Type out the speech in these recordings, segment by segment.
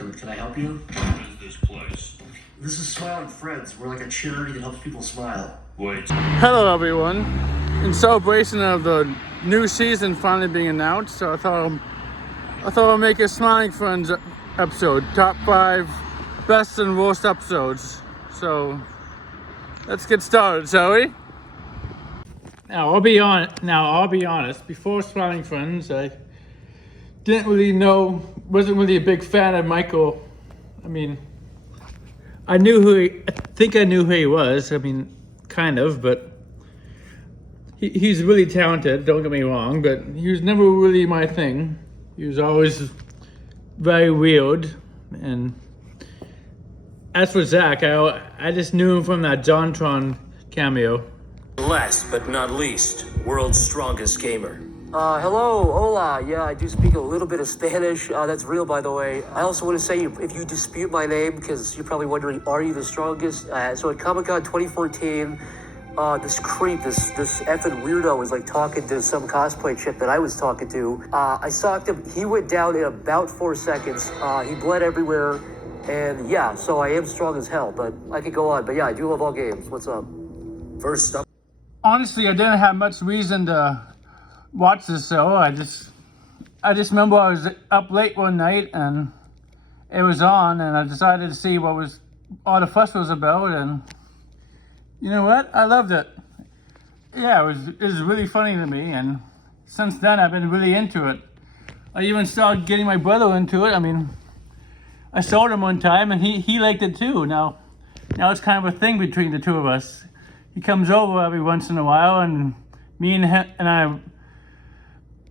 Can I help you? What is this place? This is Smiling Friends. We're like a charity that helps people smile. Wait. Hello everyone. In celebration of the new season finally being announced, so I thought I'll make a Smiling Friends episode. Top 5 best and worst episodes. So let's get started, shall we? Now I'll be honest, before Smiling Friends, I wasn't really a big fan of Michael. I mean, I think I knew who he was. I mean, kind of, but he's really talented, don't get me wrong, but he was never really my thing. He was always very weird. And as for Zach, I just knew him from that JonTron cameo. Last but not least, world's strongest gamer. Hello, hola. Yeah, I do speak a little bit of Spanish. That's real, by the way. I also want to say, if you dispute my name, because you're probably wondering, are you the strongest? So at Comic-Con 2014, this effing weirdo was like talking to some cosplay chick that I was talking to. I socked him. He went down in about 4 seconds. He bled everywhere. And yeah, so I am strong as hell, but I could go on. But yeah, I do love all games. What's up? First up. Honestly, I didn't have much reason to watch this show. I just remember I was up late one night and it was on, and I decided to see what all the fuss was about, and you know what? I loved it. Yeah, it was really funny to me, and since then I've been really into it. I even started getting my brother into it. I mean, I showed him one time and he liked it too. Now it's kind of a thing between the two of us. He comes over every once in a while, and me and I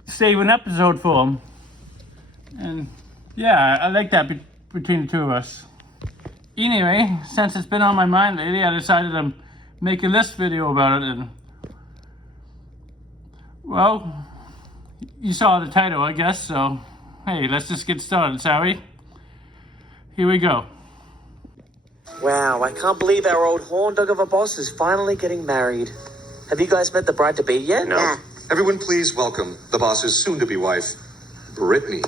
save an episode for him. And yeah, I like that between the two of us. Anyway, since it's been on my mind lately, I decided to make a list video about it. And well, you saw the title, I guess, so hey, let's just get started, shall we? Here we go. Wow, I can't believe our old horn dog of a boss is finally getting married. Have you guys met the bride-to-be yet? No. Yeah. Everyone please welcome the boss's soon-to-be wife, Brittany.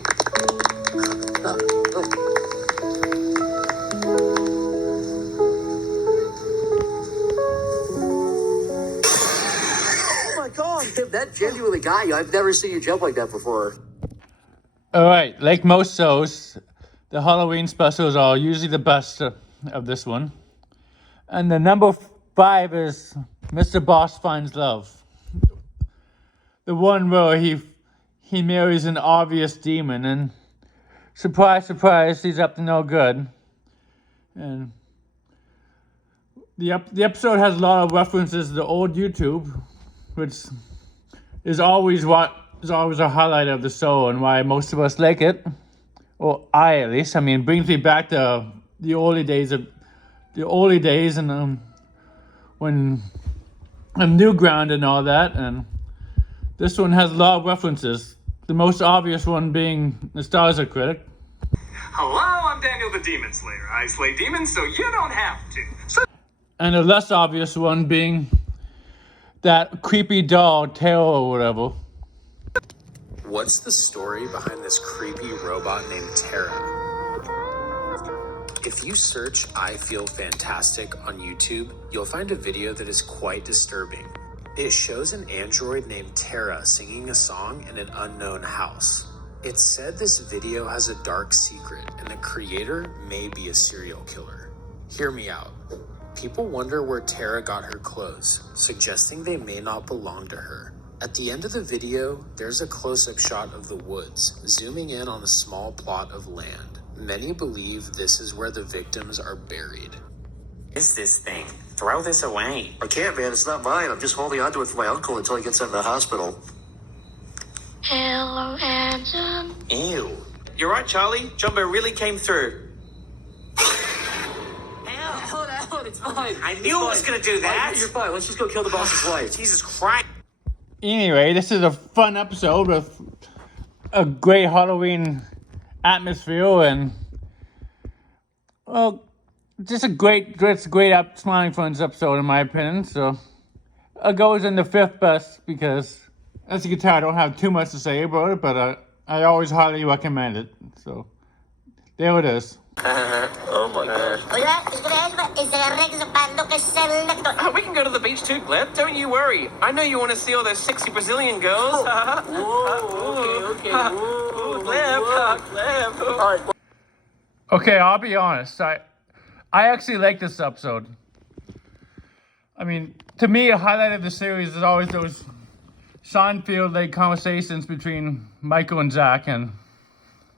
Oh my god, that genuinely got you. I've never seen you jump like that before. Alright, like most shows, the Halloween specials are usually the best of this one. And the number 5 is Mr. Boss Finds Love. The one where he marries an obvious demon, and surprise, surprise, he's up to no good. And the episode has a lot of references to old YouTube, which is always a highlight of the show and why most of us like it. Or I, at least. I mean, it brings me back to the early days and when Newground and all that. And this one has a lot of references. The most obvious one being Nostalgia Critic. Hello, I'm Daniel the Demon Slayer. I slay demons so you don't have to. And the less obvious one being that creepy doll, Tail or whatever. What's the story behind this creepy robot named Tara? If you search I Feel Fantastic on YouTube, you'll find a video that is quite disturbing. It shows an android named Tara singing a song in an unknown house. It's said this video has a dark secret, and the creator may be a serial killer. Hear me out. People wonder where Tara got her clothes, suggesting they may not belong to her. At the end of the video, there's a close-up shot of the woods, zooming in on a small plot of land. Many believe this is where the victims are buried. Is this thing? Throw this away. I can't, man. It's not mine. I'm just holding onto it for my uncle until he gets out of the hospital. Hello, Anton. Ew. You're right, Charlie. Jumbo really came through. Hold on, it's fine. I knew I was gonna do that. You're fine. Let's just go kill the boss's wife. Jesus Christ. Anyway, this is a fun episode with a great Halloween atmosphere and, well, just a great Smiling Friends episode in my opinion. So it goes in the 5th best because, as you can tell, I don't have too much to say about it, but I always highly recommend it. So There it is. We can go to the beach too, Gleb. Don't you worry. I know you want to see all those sexy Brazilian girls. Okay. Gleb. Okay, I'll be honest. I actually like this episode. I mean, to me, a highlight of the series is always those Seinfeld-like conversations between Michael and Zach, and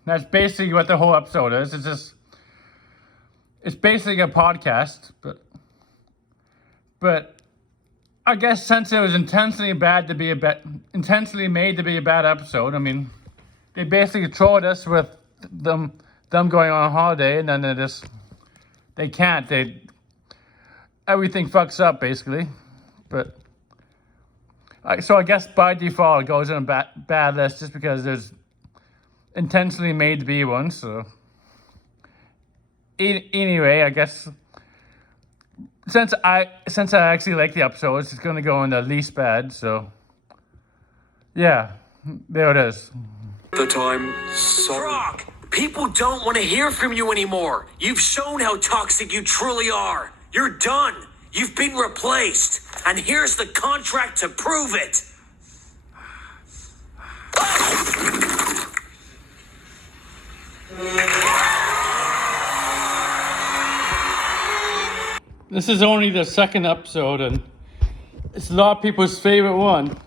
that's basically what the whole episode is. It's basically a podcast, but I guess since it was intentionally made to be a bad episode, I mean, they basically trolled us with them going on holiday, and then everything fucks up basically, but. So I guess by default it goes in a bad list just because there's intentionally made to be one. So anyway, I guess since I actually like the episodes, it's gonna go in the least bad. So yeah, there it is. The time, sorry. Frog, people don't want to hear from you anymore. You've shown how toxic you truly are. You're done. You've been replaced. And here's the contract to prove it. This is only the second episode, and it's a lot of people's favorite one.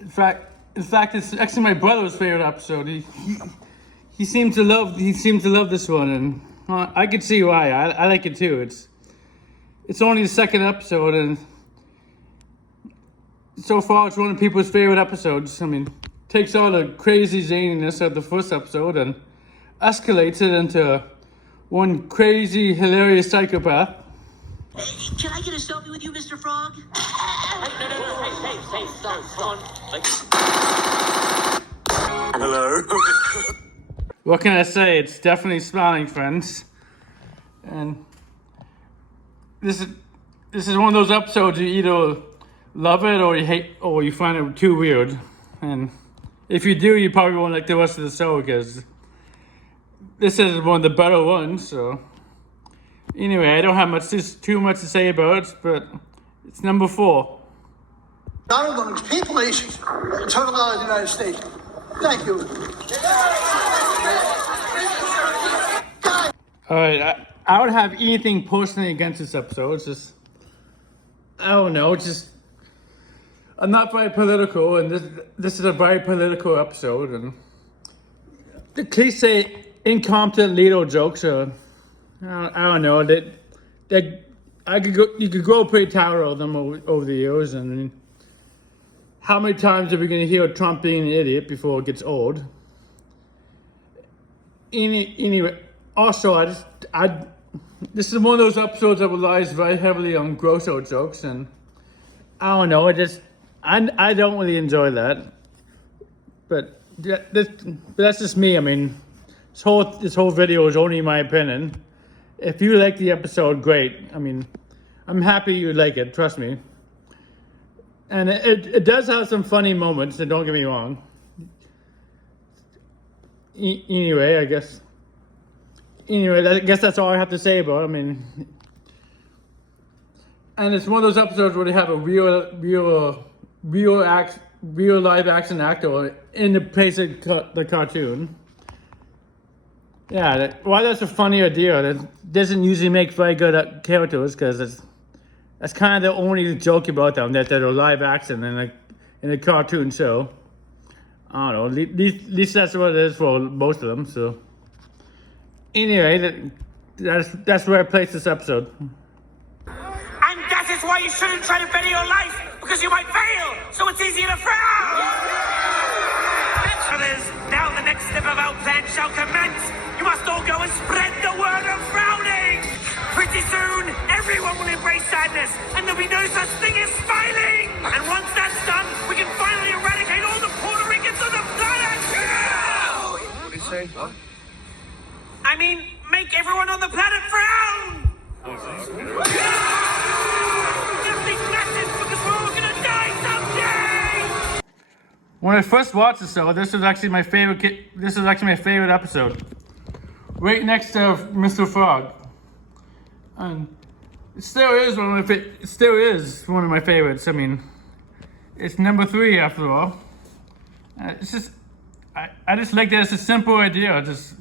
In fact, it's actually my brother's favorite episode. He seems to love this one, and I can see why. I like it too. It's only the second episode, and so far it's one of people's favorite episodes. I mean, takes all the crazy zaniness of the first episode and escalates it into one crazy, hilarious psychopath. Hey, can I get a selfie with you, Mr. Frog? Hey, son. Hello. What can I say? It's definitely Smiling Friends, and this is one of those episodes you either love it or you hate, or you find it too weird. And if you do, you probably won't like the rest of the show because this is one of the better ones. So anyway, I don't have too much to say about it, but it's number 4. Donald amongst people nations, total knowledge of the United States. Thank you. All right, I don't have anything personally against this episode. It's just, I don't know, I'm not very political, and this is a very political episode, and the cliche incompetent little jokes are, I don't know, you could grow pretty tired of them over the years, and how many times are we going to hear Trump being an idiot before it gets old? Anyway, also, this is one of those episodes that relies very heavily on gross out jokes, and I don't know, I don't really enjoy that. But that's just me. I mean, this whole video is only my opinion. If you like the episode, great. I mean, I'm happy you like it, trust me. And it does have some funny moments, so don't get me wrong. Anyway, I guess that's all I have to say about it. I mean, and it's one of those episodes where they have a real live action actor in the place of the cartoon. Yeah, why that's a funny idea. That doesn't usually make very good characters, because that's kind of the only joke about them, that they're live action in a cartoon show. I don't know. At least that's what it is for most of them. So anyway, that's where I place this episode. And that is why you shouldn't try to better your life, because you might fail, so it's easier to frown! Others, now the next step of our plan shall commence. You must all go and spread the word of frowning! Pretty soon, everyone will embrace sadness, and there'll be no such thing as smiling! And once that's done, we can finally eradicate all the Puerto Ricans on the planet! What did he say? Huh? I mean, make everyone on the planet frown! Nothing matters, because we're all gonna die someday! When I first watched the show, this was actually my favorite episode. right next to Mr. Frog. And it still is one of my favorites. I mean, it's number 3 after all. It's just, I just like that it's a simple idea, just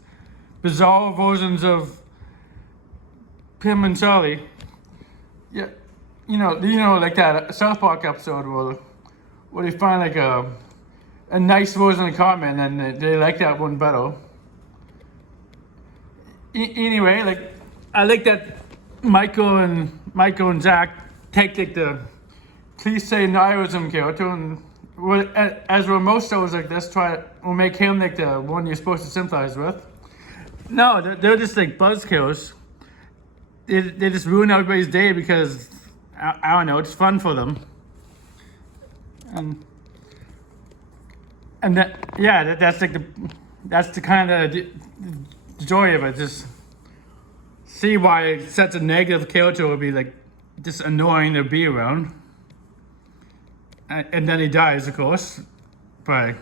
bizarre versions of Pim and Charlie. Yeah, you know, like that South Park episode where they find like a nice version of Cartman and they like that one better. Anyway, like I like that Michael and Zach take like the cliche nihilism character and as with most shows like this, we'll make him like the one you're supposed to sympathize with. No, they're just like buzzkills. They just ruin everybody's day because I don't know, it's fun for them. And that's the kind of the joy of it. Just see why such a negative character would be like just annoying to be around. And then he dies, of course. And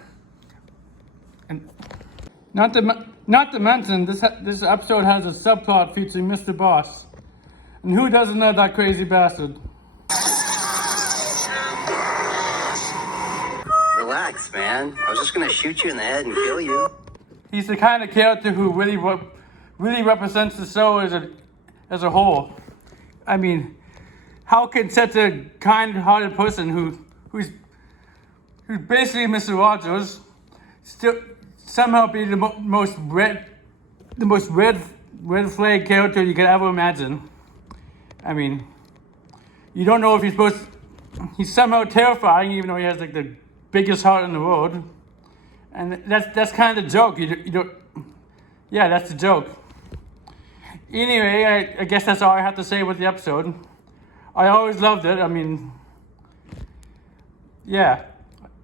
not to mention this episode has a subplot featuring Mr. Boss. And who doesn't know that crazy bastard? Relax, man. I was just gonna shoot you in the head and kill you. He's the kind of character who really represents the show as a whole. I mean, how can such a kind-hearted person who's basically Mr. Rogers still somehow be the most red flag character you could ever imagine? I mean, you don't know if he's somehow terrifying, even though he has like the biggest heart in the world. And that's kind of the joke. Yeah, that's the joke. Anyway, I guess that's all I have to say about the episode. I always loved it. I mean, yeah.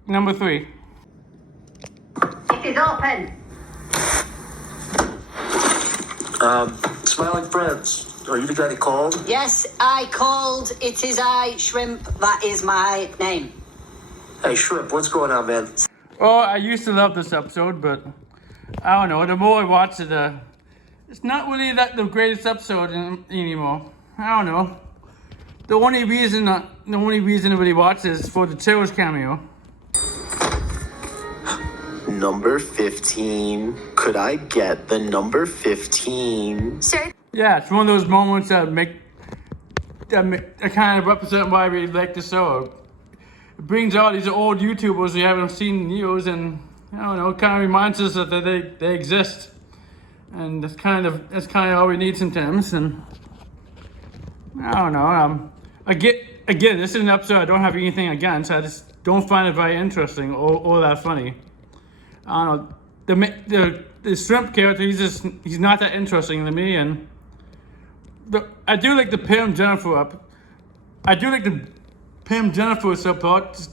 Number 3. It is open. Smiling Friends. Are you the guy that called? Yes, I called. It is I, Shrimp. That is my name. Hey, Shrimp, what's going on, man? Oh, I used to love this episode, but I don't know. The more I watch it, it's not really the greatest episode anymore. I don't know. The only reason I really watch it is for the Chills cameo. Number 15. Could I get the number 15? Sir. Yeah, it's one of those moments that kind of represent why we like the show. It brings out these old YouTubers we haven't seen in years, and I don't know, it kind of reminds us that they exist, and that's kind of all we need sometimes. And I don't know. Again, this is an episode I don't have anything against. I just don't find it very interesting or that funny. I don't know. The shrimp character, he's not that interesting to me, and I do like the Pam Jennifer subplot,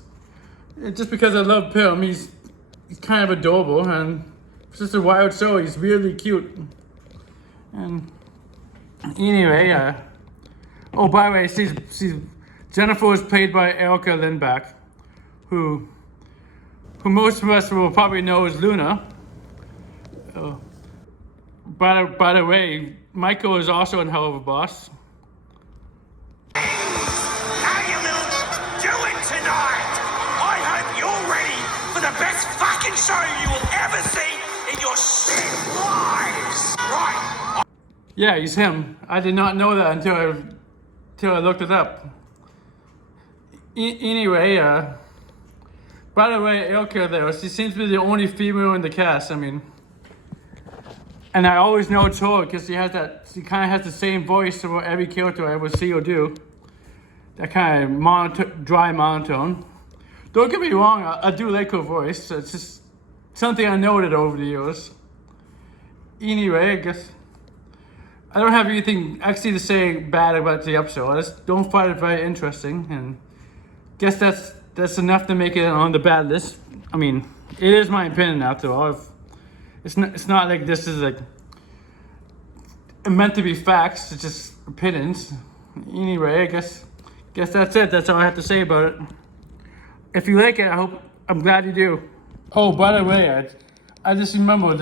just because I love Pam. He's kind of adorable, and it's just a wild show. He's really cute. And anyway, oh, by the way, Jennifer was played by Erica Lindback, who most of us will probably know as Luna. By the way, Michael is also in Hell of a Boss. How you will do it tonight? I hope you're ready for the best fucking show you will ever see in your shit lives. Right. Yeah, he's him. I did not know that until I looked it up. Anyway, by the way, Ilka there, she seems to be the only female in the cast. I mean, and I always know it's her because she kind of has the same voice for every character I ever see or do. That kind of dry monotone. Don't get me wrong, I do like her voice. It's just something I noted over the years. Anyway, I guess I don't have anything actually to say bad about the episode. I just don't find it very interesting, and guess that's enough to make it on the bad list. I mean, it is my opinion after all. It's not like this is like meant to be facts. It's just opinions. Anyway, I guess that's it. That's all I have to say about it. If you like it, I'm glad you do. Oh, by the way, I just remembered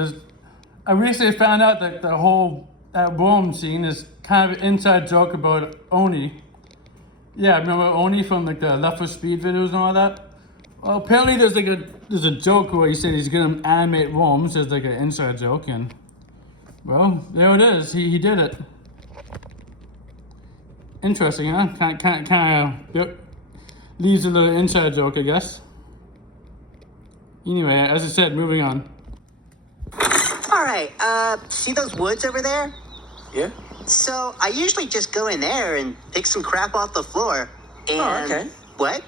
I recently found out that the whole that worm scene is kind of an inside joke about Oni. Yeah, remember Oni from like the Left for Speed videos and all that? Well, apparently there's a joke where he said he's gonna animate worms as like an inside joke, and well, there it is. He did it. Interesting, huh? Kind of leaves a little inside joke, I guess. Anyway, as I said, moving on. All right, see those woods over there? Yeah? So I usually just go in there and pick some crap off the floor. And Oh, okay. What?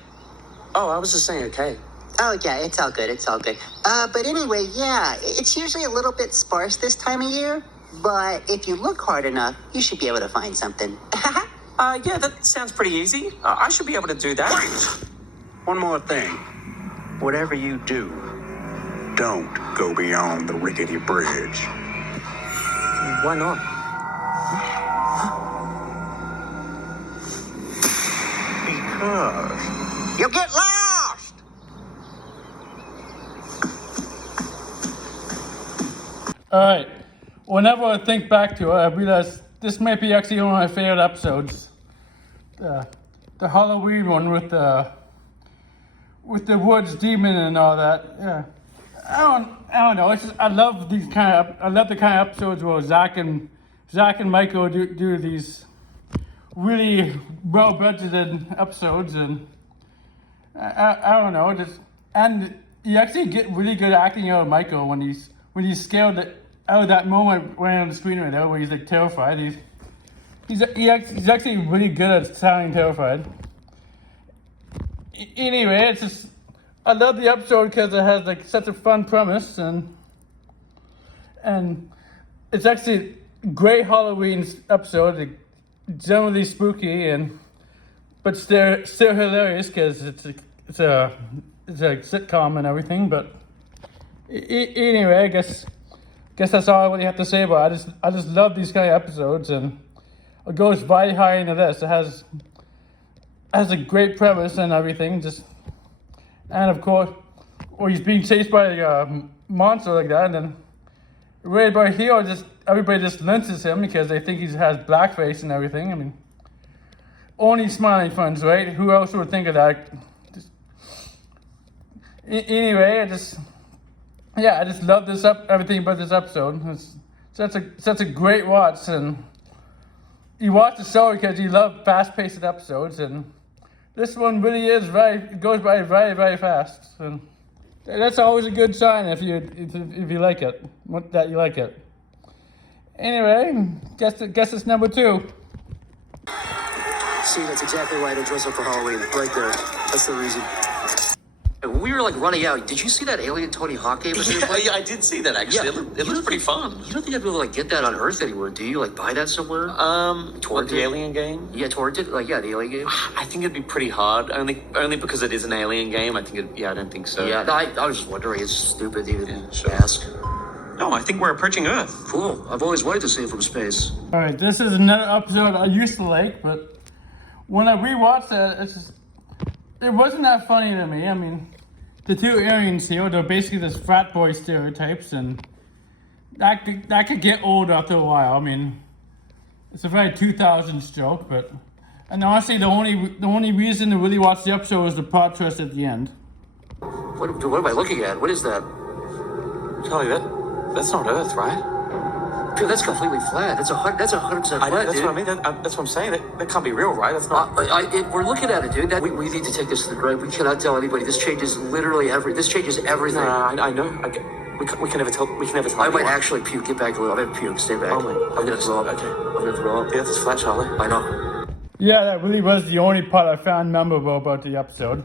Oh, I was just saying, okay. Oh, yeah, it's all good, it's all good. But anyway, yeah, it's usually a little bit sparse this time of year, but if you look hard enough, you should be able to find something. Yeah, that sounds pretty easy. I should be able to do that. One more thing. Whatever you do, don't go beyond the rickety bridge. Why not? Because You'll get lost! Alright, whenever I think back to it, I realize this might be actually one of my favorite episodes. The Halloween one with the woods demon and all that. Yeah, I don't know. It's just, I love the kind of episodes where Zach and Michael do these really well budgeted episodes, and I don't know. And you actually get really good acting out of Michael when he's scared out of that moment right on the screen right now where he's like terrified. He's actually really good at sounding terrified. Anyway, it's just I love the episode because it has like such a fun premise, and it's actually a great Halloween episode. Like, generally spooky but still hilarious because it's a sitcom and everything. But anyway, I guess that's all I really have to say about it. I just love these kind of episodes, and it goes very high into this. It has a great premise and everything. And of course, or he's being chased by a monster like that, and then right about here, everybody just lynches him because they think he has blackface and everything. I mean, only smiling friends, right? Who else would think of that? Anyway, I just love everything about this episode. It's such a great watch, and you watch the show because you love fast-paced episodes, and this one really it goes by very, very fast, and that's always a good sign if you like it, that you like it. Anyway, guess it's number 2. See, that's exactly why I don't dress up for Halloween. Right there. That's the reason. And we were like running out. Did you see that alien Tony Hawk game? Yeah, I did see that actually. Yeah. It looks pretty fun. You don't think I'd be able to like get that on Earth anywhere, do you? Like buy that somewhere? Like the alien game? Yeah, torrented. Like the alien game. I think it'd be pretty hard. Only because it is an alien game. I don't think so. Yeah, no, I was just wondering. It's stupid to even sure. ask. No, I think we're approaching Earth. Cool. I've always wanted to see it from space. All right, this is another episode I used to like, but when I rewatched it, it wasn't that funny to me. I mean, the two aliens here, they're basically this frat boy stereotypes, and that could get old after a while. I mean, it's a very 2000s joke, and honestly, the only reason to really watch the episode was the plot twist at the end. What am I looking at? What is that? Charlie, that's not Earth, right? Dude, that's completely flat. That's 100% flat. That's dude. what I mean. That's what I'm saying. That can't be real, right? That's not. We're looking at it, dude. We need to take this to the grave. We cannot tell anybody. This changes literally this changes everything. No, I know. We can never tell. I might actually puke. Get back a little. I'm gonna puke. Stay back. Oh my. I'm gonna throw up. Okay. I'm gonna throw up. The Earth is flat, Charlie. I know. Yeah, that really was the only part I found memorable about the episode.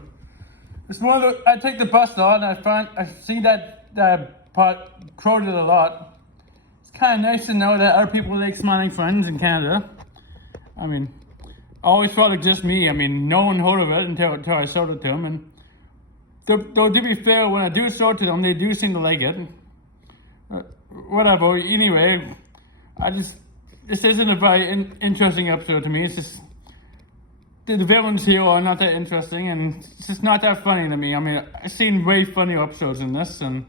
It's one of I take the bus a lot, and I see that part quoted a lot. It's kind of nice to know that other people like Smiling Friends in Canada. I mean, I always felt like just me. I mean, no one heard of it until I showed it to them. And though to be fair, when I do show it to them, they do seem to like it. Whatever. Anyway, this isn't a very interesting episode to me. It's just the villains here are not that interesting, and it's just not that funny to me. I mean, I've seen way funnier episodes than this, and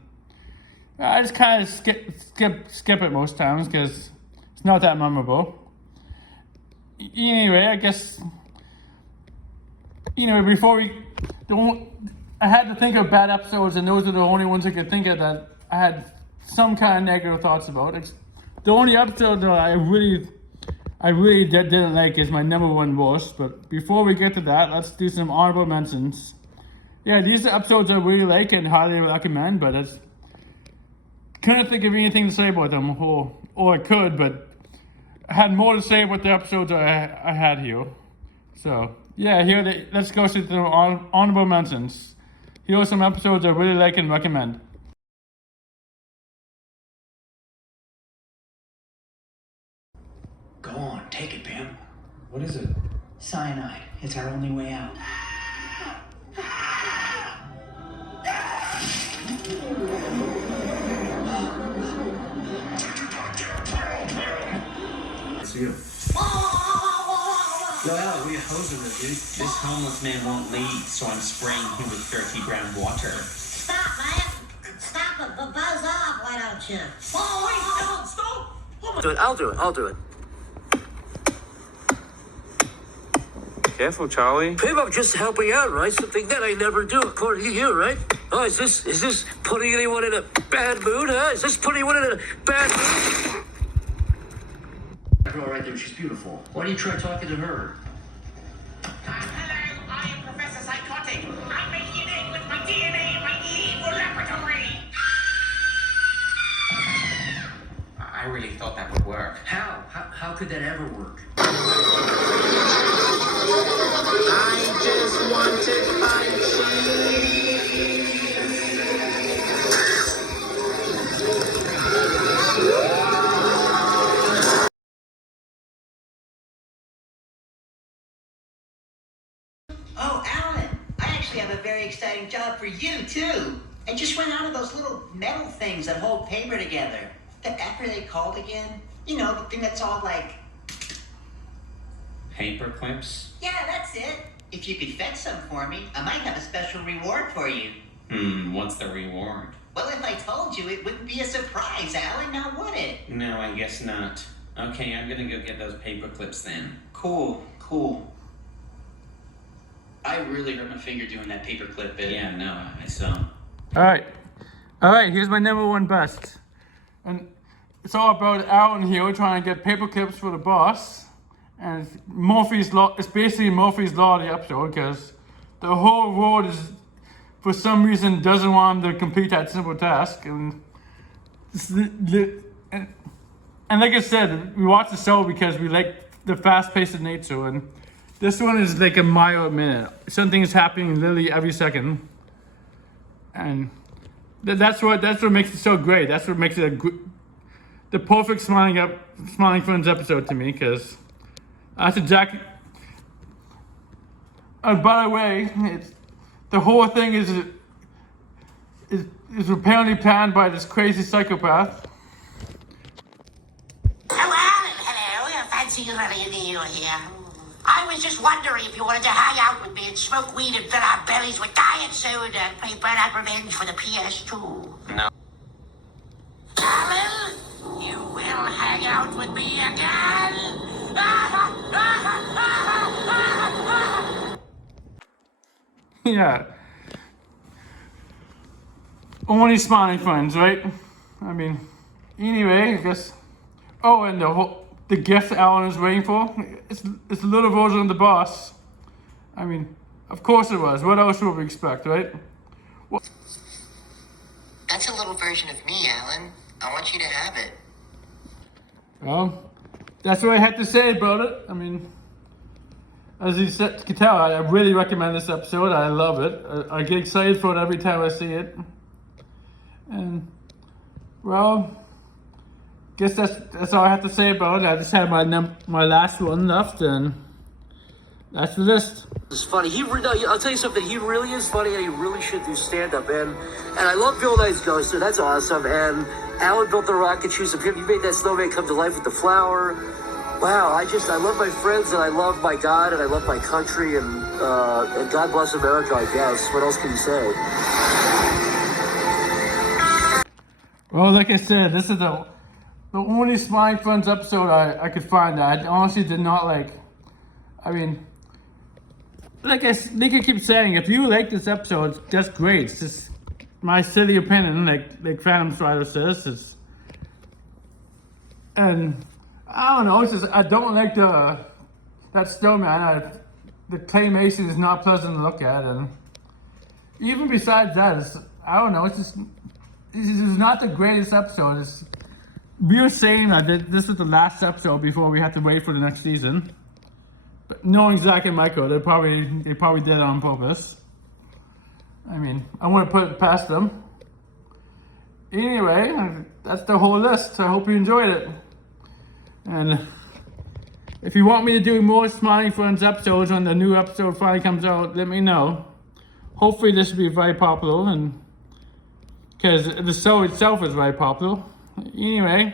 I just kind of skip it most times because it's not that memorable. Anyway, I guess, before I had to think of bad episodes, and those are the only ones I could think of that I had some kind of negative thoughts about. The only episode that I really didn't like is my number one worst. But before we get to that, let's do some honorable mentions. Yeah, these are episodes I really like and highly recommend, but I couldn't think of anything to say about them, or I could, but I had more to say about the episodes I had here. So yeah, let's go through the honorable mentions. Here are some episodes I really like and recommend. Go on, take it, Pam. What is it? Cyanide. It's our only way out. It's you. Yo, Alec, what are you hosing with, dude? This homeless man won't leave, so I'm spraying him with dirty brown water. Stop, man. Stop it. Buzz off, why don't you? Oh, wait, Alan, stop! Oh my... I'll do it. Careful, Charlie. Pim, I'm just helping out, right? Something that I never do, according to you, right? Oh, is this putting anyone in a bad mood, huh? Is this putting anyone in a bad mood? That girl right there, she's beautiful. Why don't you try talking to her? Hello, I am Professor Psychotic. I'm making an egg with my DNA in my evil laboratory. I really thought that would work. How could that ever work? I just wanted my Oh, Alan, I actually have a very exciting job for you, too. I just ran out of those little metal things that hold paper together. The F are they called again? You know, the thing that's all like... Paper clips? Yeah, that's it. If you could fetch some for me, I might have a special reward for you. What's the reward? Well, if I told you, it wouldn't be a surprise, Alan, now would it? No, I guess not. Okay, I'm gonna go get those paper clips then. Cool. I really hurt my finger doing that paperclip bit. Yeah, no, I saw. Alright, here's my number one best. And it's all about Alan here trying to get paper clips for the boss. And Murphy's Law, it's basically Murphy's Law of the episode, because the whole world for some reason doesn't want him to complete that simple task. And like I said, we watch the show because we like the fast-paced nature, and this one is like a mile a minute. Something is happening literally every second. And that's what makes it so great. That's what makes it the perfect Smiling Friends episode to me, because that's exactly. And by the way, the whole thing is apparently planned by this crazy psychopath. Oh, Alan, hello. Fancy you really knew here. I was just wondering if you wanted to hang out with me and smoke weed and fill our bellies with diet soda and play Burnout Revenge for the PS2. No. Alan, you will hang out with me again. Yeah. Only Smiling Friends, right? I mean, anyway, I guess. Oh, and the gift Alan is waiting for, it's a little version of the boss. I mean, of course it was. What else would we expect, right? Well, That's a little version of me, Alan. I want you to have it. well, that's what I had to say about it. I mean, as you can tell, I really recommend this episode. I love it. I get excited for it every time I see it. And, well, guess that's all I have to say about it. I just had my last one left, and that's the list. It's funny. I'll tell you something. He really is funny, and he really should do stand-up. And I love Bill Nye's Ghost, so that's awesome. And Alan built the rocket shoes. You made that snowman come to life with the flower. Wow, I love my friends, and I love my God, and I love my country, and God bless America, I guess. What else can you say? Well, like I said, this is the only Smiling Friends episode I could find that I honestly did not like. I mean, like I keep saying, if you like this episode, that's great. It's just my silly opinion, like Phantom Strider says. And I don't know, it's just I don't like that snowman. The claymation is not pleasant to look at, and even besides that, I don't know. This is not the greatest episode. We were saying that this is the last episode before we have to wait for the next season. But knowing Zach and Michael, they probably did it on purpose. I mean, I want to put it past them. Anyway, that's the whole list. I hope you enjoyed it. And if you want me to do more Smiling Friends episodes when the new episode finally comes out, let me know. Hopefully this will be very popular, and because the show itself is very popular. Anyway,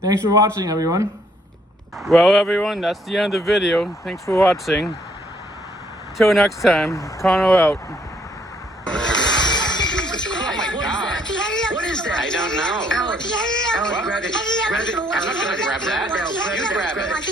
thanks for watching, everyone. Well, everyone, that's the end of the video. Thanks for watching. Till next time, Connor out. What is that? I don't know. Alan, grab it. Grab it. I'm not gonna grab that. You grab it.